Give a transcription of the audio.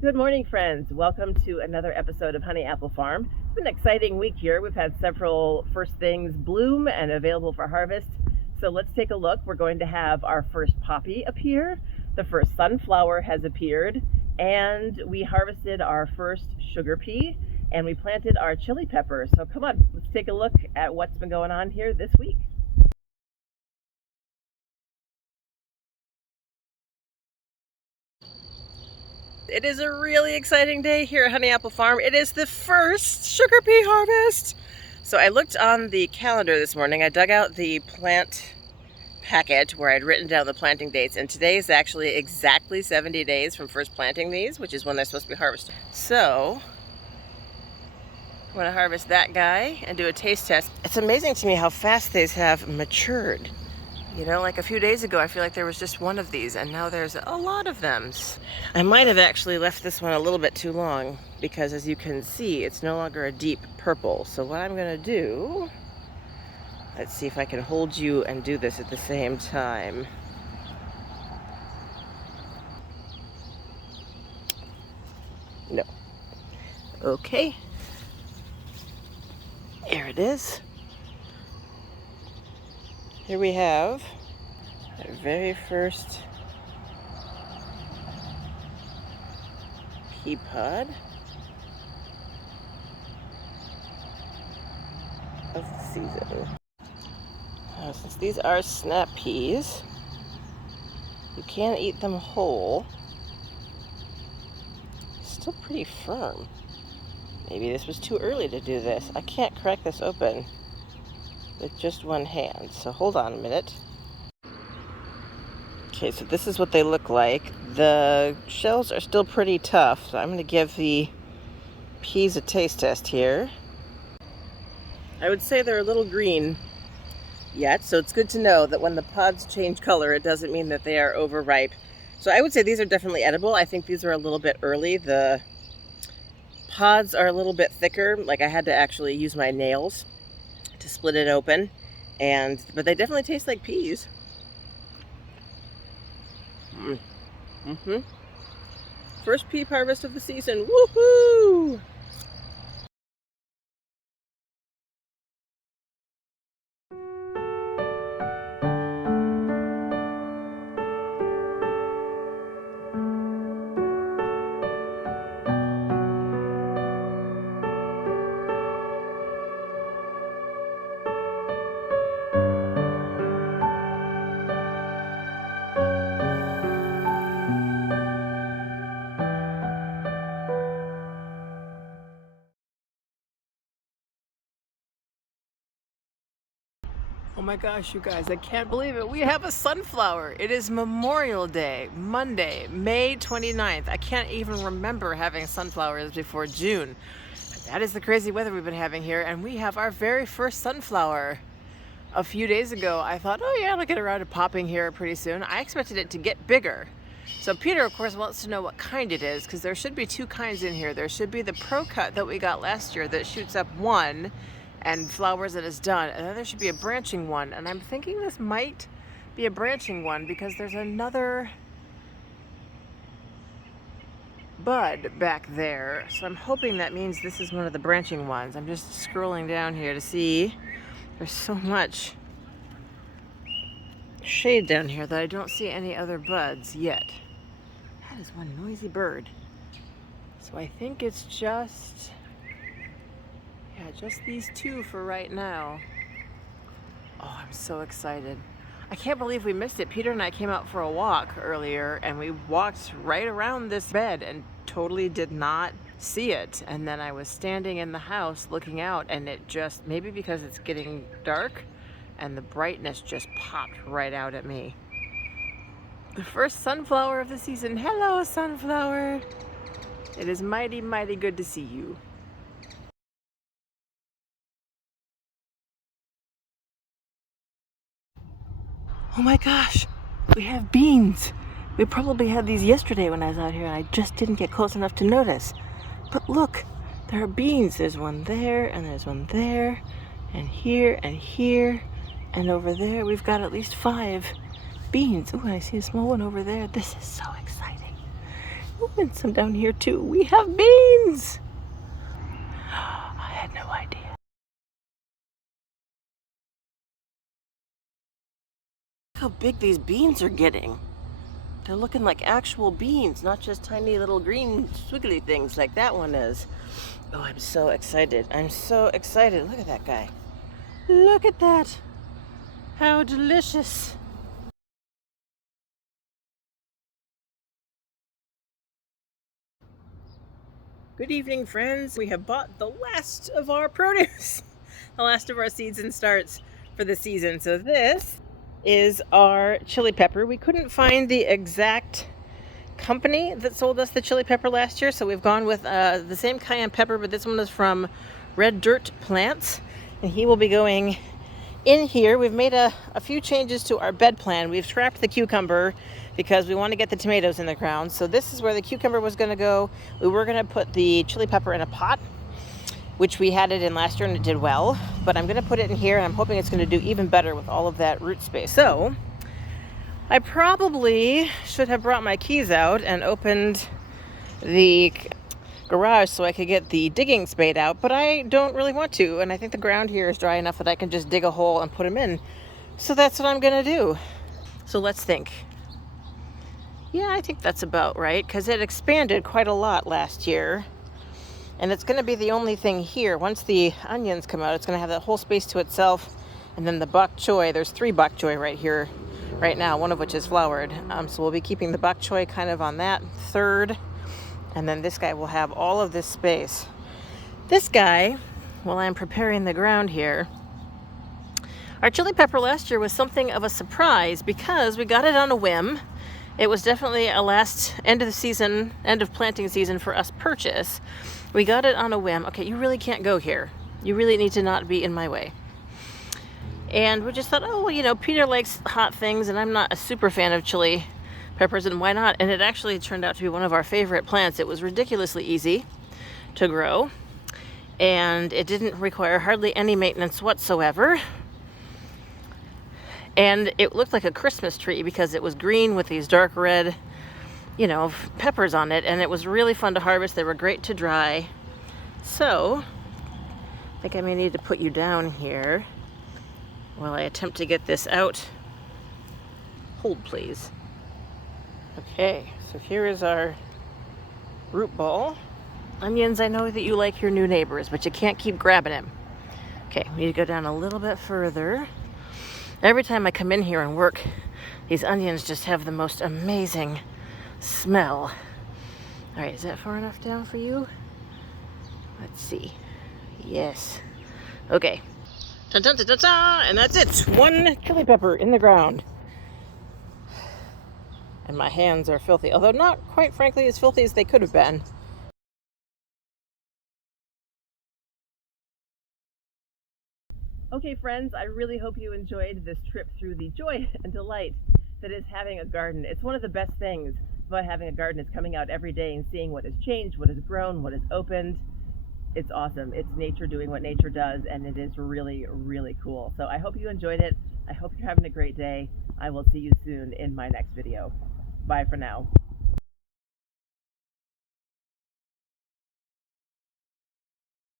Good morning, friends. Welcome to another episode of Honey Apple Farm. It's an exciting week here. We've had several first things bloom and available for harvest. So let's take a look. We're going to have our first poppy appear. The first sunflower has appeared, and we harvested our first sugar pea, and we planted our chili pepper. So come on, let's take a look at what's been going on here this week. It is a really exciting day here at Honey Apple Farm. It is the first sugar pea harvest. So I looked on the calendar this morning. I dug out the plant packet where I'd written down the planting dates, and today is actually exactly 70 days from first planting these, which is when they're supposed to be harvested. So I'm going to harvest that guy and do a taste test. It's amazing to me how fast these have matured. You know, like a few days ago, I feel like there was just one of these, and now there's a lot of them. I might have actually left this one a little bit too long because, as you can see, it's no longer a deep purple. So what I'm going to do, let's see if I can hold you and do this at the same time. No. Okay. There it is. Here we have our very first pea pod of the season. Now, since these are snap peas, you can eat them whole. Still pretty firm. Maybe this was too early to do this. I can't crack this open with just one hand, so hold on a minute. Okay, so this is what they look like. The shells are still pretty tough, so I'm going to give the peas a taste test here. I would say they're a little green yet, so it's good to know that when the pods change color, it doesn't mean that they are overripe. So I would say these are definitely edible. I think these are a little bit early. The pods are a little bit thicker, like I had to actually use my nails to split it open, but they definitely taste like peas. First pea harvest of the season. Woohoo! Oh my gosh, you guys, I can't believe it. We have a sunflower. It is Memorial Day, Monday, May 29th. I can't even remember having sunflowers before June. That is the crazy weather we've been having here, and we have our very first sunflower. A few days ago, I thought, oh yeah, I'll get around to popping here pretty soon. I expected it to get bigger. So Peter, of course, wants to know what kind it is, because there should be two kinds in here. There should be the Pro Cut that we got last year that shoots up one and flowers and is done, and then there should be a branching one, and I'm thinking this might be a branching one because there's another bud back there, so I'm hoping that means this is one of the branching ones. I'm just scrolling down here to see. There's so much shade down here that I don't see any other buds yet. That is one noisy bird. So I think it's just these two for right now. Oh, I'm so excited. I can't believe we missed it. Peter and I came out for a walk earlier, and we walked right around this bed and totally did not see it. And then I was standing in the house looking out, and it just, maybe because it's getting dark, and the brightness just popped right out at me. The first sunflower of the season. Hello, sunflower. It is mighty, mighty good to see you. Oh my gosh, we have beans. We probably had these yesterday when I was out here, and I just didn't get close enough to notice. But look, there are beans. There's one there, and there's one there, and here, and over there. We've got at least 5 beans. Oh, I see a small one over there. This is so exciting. Oh, and some down here too. We have beans! I had no idea. Look how big these beans are getting. They're looking like actual beans, not just tiny little green squiggly things like that one is. Oh, I'm so excited. I'm so excited. Look at that guy. Look at that. How delicious. Good evening, friends. We have bought the last of our produce, the last of our seeds and starts for the season. So this is our chili pepper. We couldn't find the exact company that sold us the chili pepper last year, so we've gone with the same cayenne pepper, but this one is from Red Dirt Plants, and he will be going in here. We've made a few changes to our bed plan. We've scrapped the cucumber because we want to get the tomatoes in the ground. So this is where the cucumber was going to go. We were going to put the chili pepper in a pot, which we had it in last year and it did well, but I'm going to put it in here and I'm hoping it's going to do even better with all of that root space. So I probably should have brought my keys out and opened the garage so I could get the digging spade out, but I don't really want to, and I think the ground here is dry enough that I can just dig a hole and put them in. So that's what I'm gonna do. So let's think. Yeah, I think that's about right, because it expanded quite a lot last year, and it's gonna be the only thing here. Once the onions come out, it's gonna have that whole space to itself, and then the bok choy, there's 3 bok choy right here right now, one of which is flowered. So we'll be keeping the bok choy kind of on that third. And then this guy will have all of this space. This guy, while I'm preparing the ground here, our chili pepper last year was something of a surprise because we got it on a whim. It was definitely a last end of planting season for us purchase. We got it on a whim. Okay, you really can't go here. You really need to not be in my way. And we just thought, oh, well, you know, Peter likes hot things and I'm not a super fan of chili peppers, and why not? And it actually turned out to be one of our favorite plants. It was ridiculously easy to grow, and it didn't require hardly any maintenance whatsoever. And it looked like a Christmas tree because it was green with these dark red, you know, peppers on it, and it was really fun to harvest. They were great to dry. So I think I may need to put you down here while I attempt to get this out. Hold, please. Okay, so here is our root ball. Onions, I know that you like your new neighbors, but you can't keep grabbing them. Okay, we need to go down a little bit further. Every time I come in here and work, these onions just have the most amazing smell. All right, is that far enough down for you? Let's see. Yes. Okay. Dun, dun, dun, dun, dun, and that's it. 1 chili pepper in the ground. And my hands are filthy, although not quite frankly as filthy as they could have been. Okay, friends, I really hope you enjoyed this trip through the joy and delight that is having a garden. It's one of the best things about having a garden is coming out every day and seeing what has changed, what has grown, what has opened. It's awesome. It's nature doing what nature does, and it is really, really cool. So I hope you enjoyed it. I hope you're having a great day. I will see you soon in my next video. Bye for now.